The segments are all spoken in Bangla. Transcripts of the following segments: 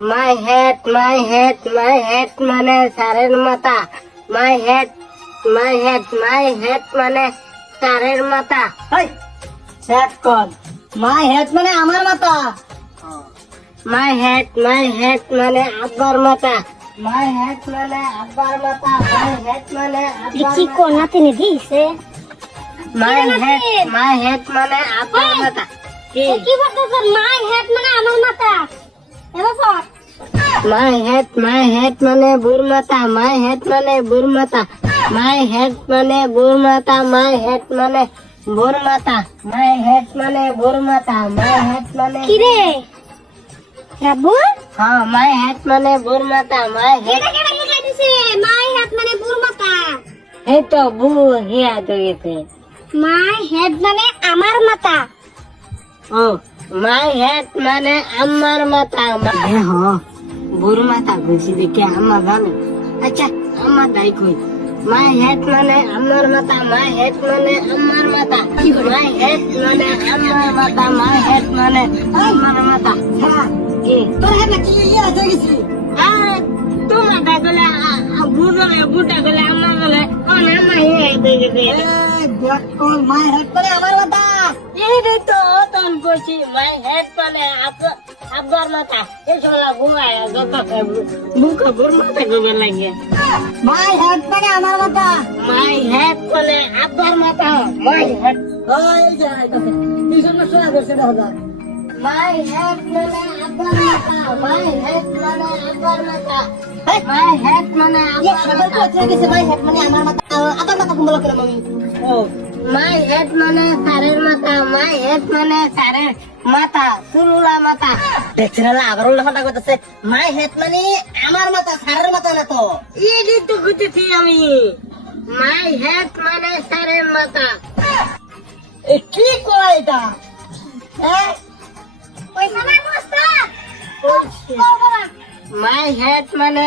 My head my head my head মানে সারের মাথা। My head my head my head মানে সারের মাথা। হাই কর। মাই হেড মানে আমার মাথা। মাই হেড মাই হেড মানে আব্বার মাথা। মাই হেড মানে আব্বার মাথা। মাই হেড মানে আব্বার কি কোনা তিনি দিছে। মাই হেড মাই হেড মানে আব্বার মাথা। কি কি বলতেছ মাই হেড মানে আমার মাথা। माय हेड माय हेड माने बुरमता माय हेड माने बुरमता माय हेड माने बुरमता माय हेड माने बुरमता माय हेड माने बुरमता माय हेड माने किरे? बाबू हाँ माय हेड माने बुरमता माय हेड किरे किरे किरे दिस? माय हेड माने बुरमता। ए तो बु हिया तो येते माय हेड माने अमर मता ओ। মাই হেড মানে আমার মাথা মানে আমার মাথা ঘুষি দেখে আমার জানে। আচ্ছা আমার দাই কই? মাই হেড মানে আমার মাথা মাই হেড মানে আমার মাথা। মাই হেড মানে আমার মাথা মাই হেড মানে আমার মাথা। কি তোর হেড কি ইয়ে গেছি আরে তোমার বুটা গলে আমার গলে আমার গেছে মাই হেড মানে আমার કોલ માય હેડ પર અમાર બતા એ દે તો તમ કોશી માય હેડ પર આપ અબ્બર માતા એ સોલા ગુમાય ગતા સાહેબ મુખ ભર માતા ગોબર લાગે માય હેડ પર અમાર બતા માય હેડ પર અબ્બર માતા માય હેડ ઓય જાય તો ઈસન નો સોલા ગોસે દાદા માય હેડ પર અબ્બર માતા માય હેડ પર અબ્બર માતા માય હેડ મને અબ્બર માતા માય હેડ મને અમાર માતા মাই হেড মানে সারের মাথা মাই হেড মানে সারের মাথা সুলুলা মাথা। দেখছেন আবার উল্টা পাল্টা করতেছে। মাই হেড মানে আমার মাথা সারের মাথা না তো? এই তো খুঁজেছি আমি। মাই হেড মানে সারের মাথা। এ কি কয় এটা? হ্যাঁ? মাই হেড মানে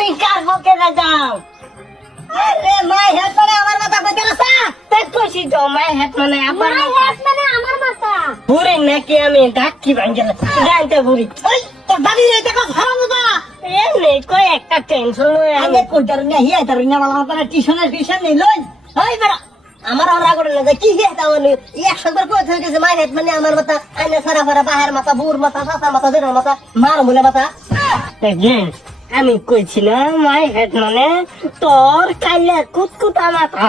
আমি কার পক্ষে লাগাও আরে মাই হেড মানে আমার মাথা কইতে আসা তাই কইছি তো মাই হেড মানে আব্বার মাই হেড মানে আমার মাথা। বুড়ি নাকি আমি ডাকি ভাঙ্গেল জানতে বুড়ি। ওই তোর দাদি রে দেখো হারাম দাদা এমনি কই একটা টেনশন লই আমি আগে না হিয়া তার না মালা মাথা টিউশনের টিউশন নেই লই। ওই বেড়া আমার আর রাগ করে না কি হিয়া তাও নি একশো বার কই থেকে গেছে মাই হেড মানে আমার মাথা। আইনে সারা ফারা বাহার মাথা বুর মাথা সাসা মাথা দেড় মাথা মার মুলে মাথা। আমি কইছিলাম মাই হেড মানে তোর কাইলে কুতকুতা মাথা।